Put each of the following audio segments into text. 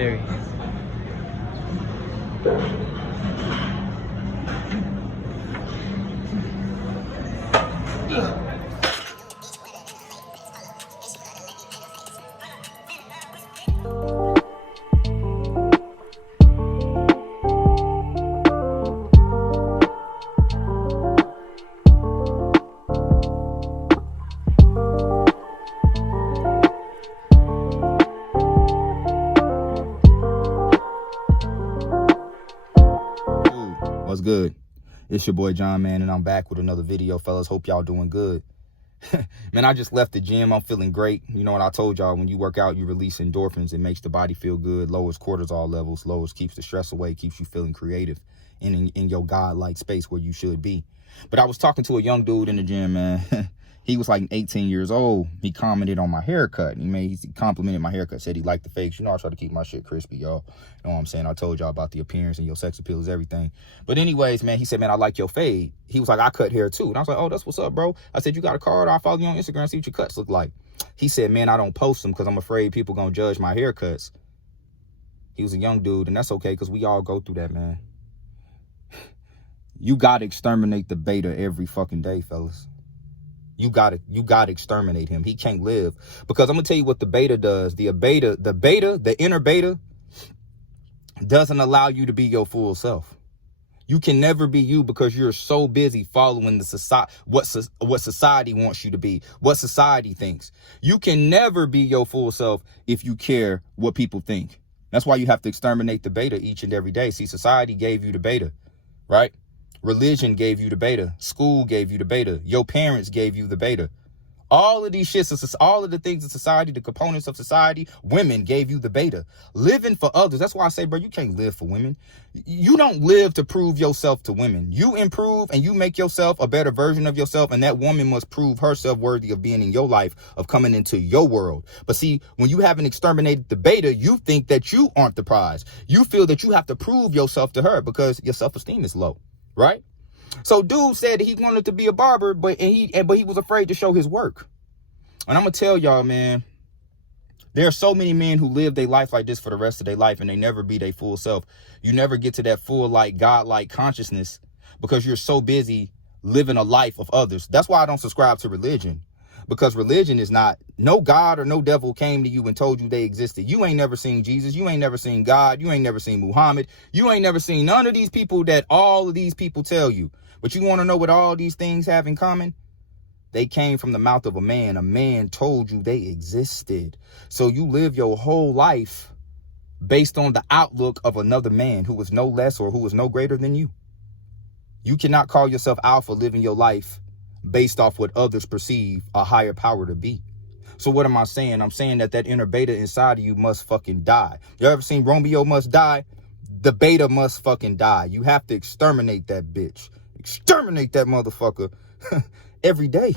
scary. What's good? It's your boy John, man, and I'm back with another video, fellas. Hope y'all doing good. Man, I just left the gym. I'm feeling great. You know what I told y'all, when you work out, you release endorphins. It makes the body feel good, lowers cortisol levels, keeps the stress away, keeps you feeling creative and in your godlike space where you should be. But I was talking to a young dude in the gym, man. He was like 18 years old. He commented on my haircut. He complimented my haircut, said he liked the fakes. You know, I try to keep my shit crispy, y'all. You know what I'm saying? I told y'all about the appearance and your sex appeal is everything. But anyways, man, he said, man, I like your fade. He was like, I cut hair too. And I was like, oh, that's what's up, bro. I said, you got a card? I'll follow you on Instagram, see what your cuts look like. He said, man, I don't post them because I'm afraid people gonna judge my haircuts. He was a young dude, and that's okay because we all go through that, man. You gotta exterminate the beta every fucking day, fellas. You gotta exterminate him. He can't live. Because I'm gonna tell you what the beta does. The inner beta doesn't allow you to be your full self. You can never be you because you're so busy following the society, what society wants you to be, what society thinks. You can never be your full self if you care what people think. That's why you have to exterminate the beta each and every day. See, society gave you the beta, right? Religion gave you the beta. School gave you the beta. Your parents gave you the beta. All of these shits, all of the things in society, the components of society, women gave you the beta. Living for others. That's why I say, bro, you can't live for women. You don't live to prove yourself to women. You improve and you make yourself a better version of yourself, and that woman must prove herself worthy of being in your life, of coming into your world. But see, when you haven't exterminated the beta, you think that you aren't the prize. You feel that you have to prove yourself to her because your self-esteem is low. Right? So dude said that he wanted to be a barber, but he was afraid to show his work. And I'm gonna tell y'all, man, there are so many men who live their life like this for the rest of their life, and they never be their full self. You never get to that full, like, godlike consciousness because you're so busy living a life of others. That's why I don't subscribe to religion, because religion is not, no God or no devil came to you and told you they existed. You ain't never seen Jesus. You ain't never seen God. You ain't never seen Muhammad. You ain't never seen none of these people that all of these people tell you. But you want to know what all these things have in common? They came from the mouth of a man. A man told you they existed. So you live your whole life based on the outlook of another man who is no less or who is no greater than you. You cannot call yourself alpha living your life based off what others perceive a higher power to be. So what am I saying? I'm saying that inner beta inside of you must fucking die. You ever seen Romeo Must Die? The beta must fucking die. You have to exterminate that bitch. Exterminate that motherfucker every day.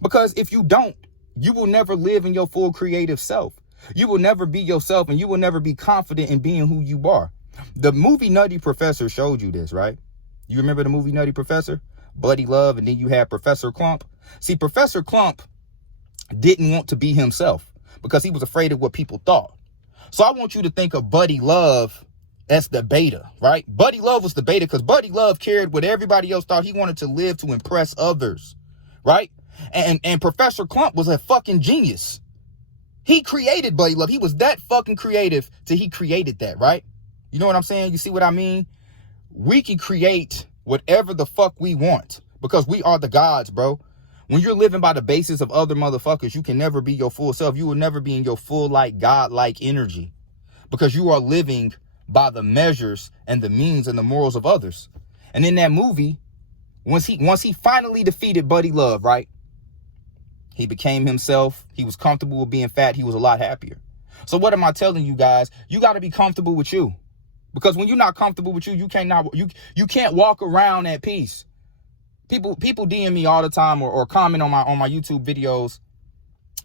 Because if you don't, you will never live in your full creative self. You will never be yourself, and you will never be confident in being who you are. The movie Nutty Professor showed you this, right? You remember the movie Nutty Professor? Buddy Love, and then you had Professor Clump. See, Professor Clump didn't want to be himself because he was afraid of what people thought. So I want you to think of Buddy Love as the beta, right? Buddy Love was the beta because Buddy Love cared what everybody else thought. He wanted to live to impress others, right? And Professor Clump was a fucking genius. He created Buddy Love. He was that fucking creative till he created that, right? You know what I'm saying? You see what I mean? We can create whatever the fuck we want because we are the gods, bro. When you're living by the basis of other motherfuckers, you can never be your full self. You will never be in your full, like, godlike energy because you are living by the measures and the means and the morals of others. And in that movie, once he finally defeated Buddy Love, right? He became himself. He was comfortable with being fat. He was a lot happier. So what am I telling you guys? You got to be comfortable with you. Because when you're not comfortable with you, you can't walk around at peace. People DM me all the time or comment on my YouTube videos,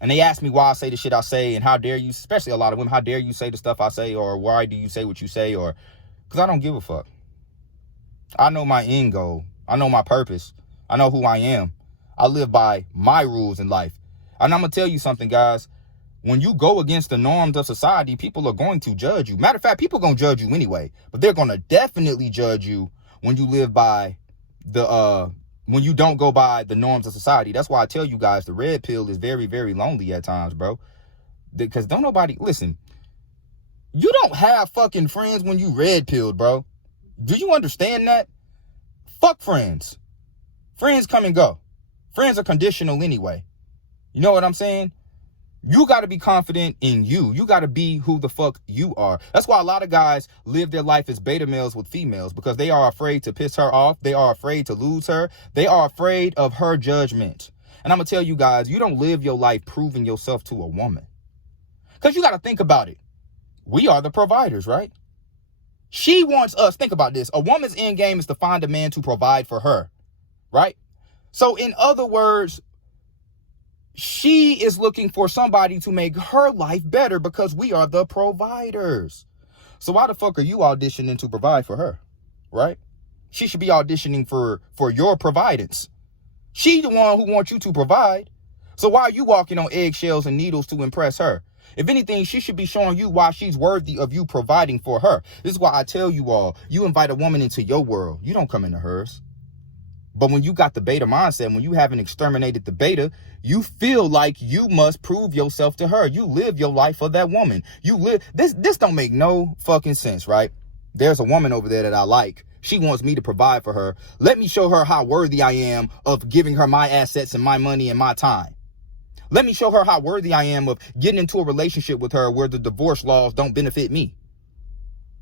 and they ask me why I say the shit I say and how dare you, especially a lot of women, how dare you say the stuff I say, or why do you say what you say, or because I don't give a fuck. I know my end goal. I know my purpose. I know who I am. I live by my rules in life. And I'm going to tell you something, guys. when you go against the norms of society, people are going to judge you. Matter of fact, people are going to judge you anyway, but they're going to definitely judge you when you live by when you don't go by the norms of society. That's why I tell you guys the red pill is very, very lonely at times, bro. Because don't nobody, listen, you don't have fucking friends when you red pilled, bro. Do you understand that? Fuck friends. Friends come and go. Friends are conditional anyway. You know what I'm saying? You got to be confident in you. You got to be who the fuck you are. That's why a lot of guys live their life as beta males with females, because they are afraid to piss her off. They are afraid to lose her. They are afraid of her judgment. And I'm going to tell you guys, you don't live your life proving yourself to a woman. Because you got to think about it. We are the providers, right? She wants us. Think about this. A woman's end game is to find a man to provide for her, right? So in other words, she is looking for somebody to make her life better because we are the providers. So why the fuck are you auditioning to provide for her, right? She should be auditioning for your providence. She the one who wants you to provide. So why are you walking on eggshells and needles to impress her? If anything, she should be showing you why she's worthy of you providing for her. This is why I tell you all, you invite a woman into your world. You don't come into hers. But when you got the beta mindset, when you haven't exterminated the beta, you feel like you must prove yourself to her. You live your life for that woman. You live, this don't make no fucking sense, right? There's a woman over there that I like. She wants me to provide for her. Let me show her how worthy I am of giving her my assets and my money and my time. Let me show her how worthy I am of getting into a relationship with her where the divorce laws don't benefit me.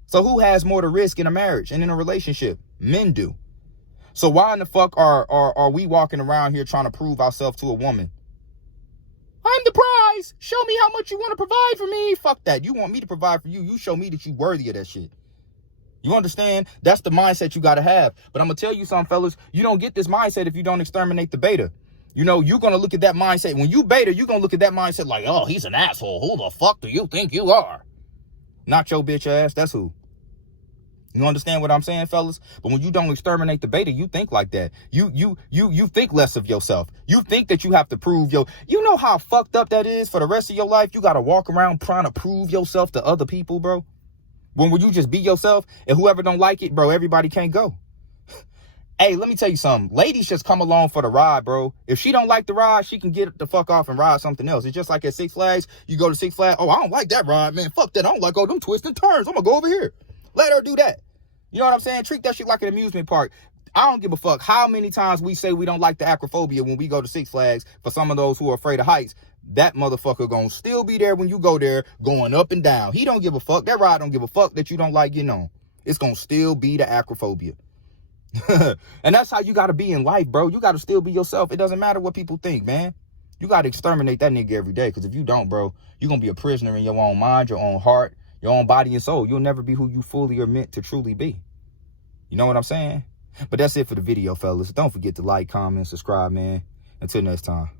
So who has more to risk in a marriage and in a relationship? Men do. So why in the fuck are we walking around here trying to prove ourselves to a woman? I'm the prize. Show me how much you want to provide for me. Fuck that. You want me to provide for you. You show me that you're worthy of that shit. You understand? That's the mindset you got to have. But I'm going to tell you something, fellas. You don't get this mindset if you don't exterminate the beta. You know, you're going to look at that mindset. When you beta, you're going to look at that mindset like, oh, he's an asshole. Who the fuck do you think you are? Not your bitch ass. That's who. You understand what I'm saying, fellas? But when you don't exterminate the beta, you think like that. You think less of yourself. You think that you have to prove you know how fucked up that is for the rest of your life? You got to walk around trying to prove yourself to other people, bro. When would you just be yourself and whoever don't like it, bro, everybody can't go. Hey, let me tell you something. Ladies just come along for the ride, bro. If she don't like the ride, she can get the fuck off and ride something else. It's just like at Six Flags. You go to Six Flags. Oh, I don't like that ride, man. Fuck that. I don't like all them twists and turns. I'm going to go over here. Let her do that. You know what I'm saying? Treat that shit like an amusement park. I don't give a fuck how many times we say we don't like the acrophobia when we go to Six Flags. For some of those who are afraid of heights, that motherfucker gonna still be there when you go there going up and down. He don't give a fuck. That ride don't give a fuck that you don't like getting on. It's gonna still be the acrophobia. And that's how you gotta be in life, bro. You gotta still be yourself. It doesn't matter what people think, man. You gotta exterminate that nigga every day. Because if you don't, bro, you're gonna be a prisoner in your own mind, your own heart, your own body and soul. You'll never be who you fully are meant to truly be. You know what I'm saying? But that's it for the video, fellas. Don't forget to like, comment, subscribe, man. Until next time.